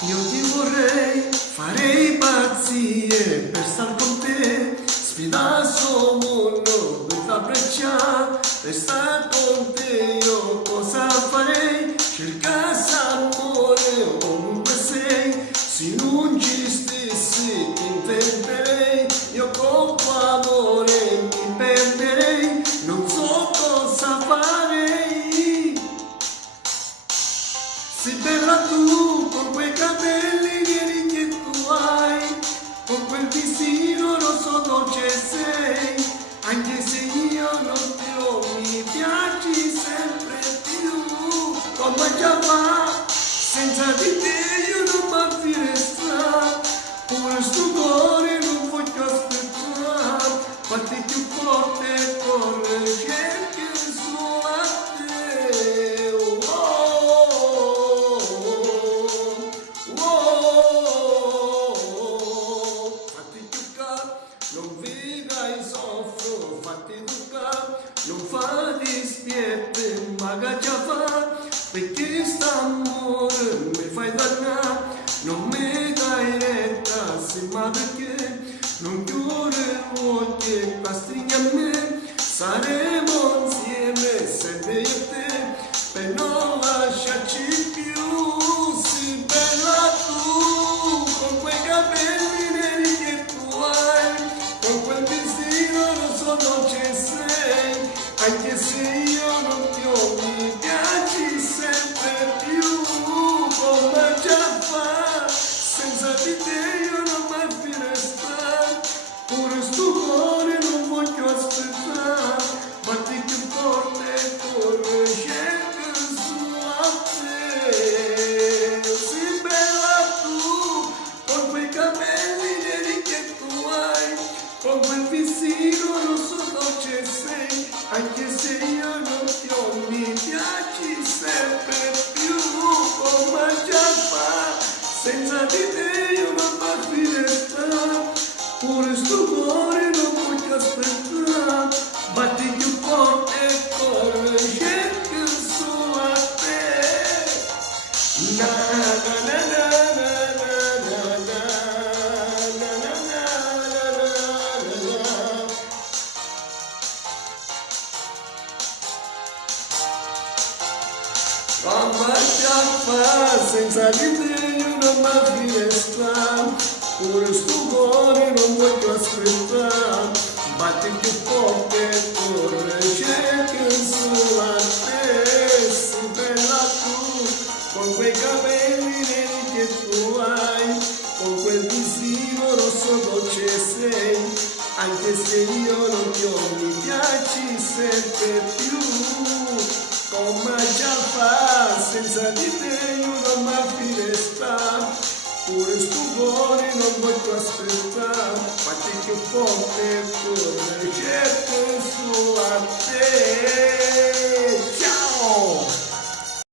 Io ti vorrei, farei pazzie per star con te, sfida sto mondo per t'abbracciare, per star con te io cosa farei? Cercassi amore ovunque sei, se non ci stessi ti inventerei, io con tuo amore mi perderei, non so cosa farei. Sei bella tu con quei capelli neri che tu hai, con quel visino rosso dolce sei, anche se io non ti ho, mi piaci sempre più. Come già va, senza di te io non mi resta, pure sto cuore non voglio aspettare, batti più forte, corre, cerchi solo a te. Fatti toccare, non vedrai soffro, fatti toccare, non fa dispiete, ma già fa, perché st'amore mi fai dannare, non mi dai retta, sì, ma perché non chiude occhi e stringi a me, saremo insieme sempre io e te, per non lasciarci più. Sì, bella tu, con quei capelli neri che tu hai, con quel vestito rosso dolce sei, anche se io non ti ho, mi piaci sempre più. Come già fa, senza di te io non mi resta, pure sto cuore non voglio aspettare, batti più forte, corre, cerca su a te. Sei bella tu, con quei capelli neri che tu hai, con quel vestito rosso dolce sei, anche se io non ti ho, mi piaci sempre più. Come già fa, senza di te io non mi resta, pure sto cuore non voglio aspettare, batti più forte, corre, cerca solo a te. Na na na na na na na na na na na na. Come già fa, senza di te io non mi resta, pure sto cuore non voglio aspettare, batti più forte, corre, cerca solo a te. Sei bella tu, con quei capelli neri che tu hai, con quel visino rosso dolce sei, anche se io non ti ho, mi piaci sempre più. Come già fa, senza di te io non mi resta, pure sto cuore non voglio aspettare, fatti più forte, corre, cerca su a te. Ciao!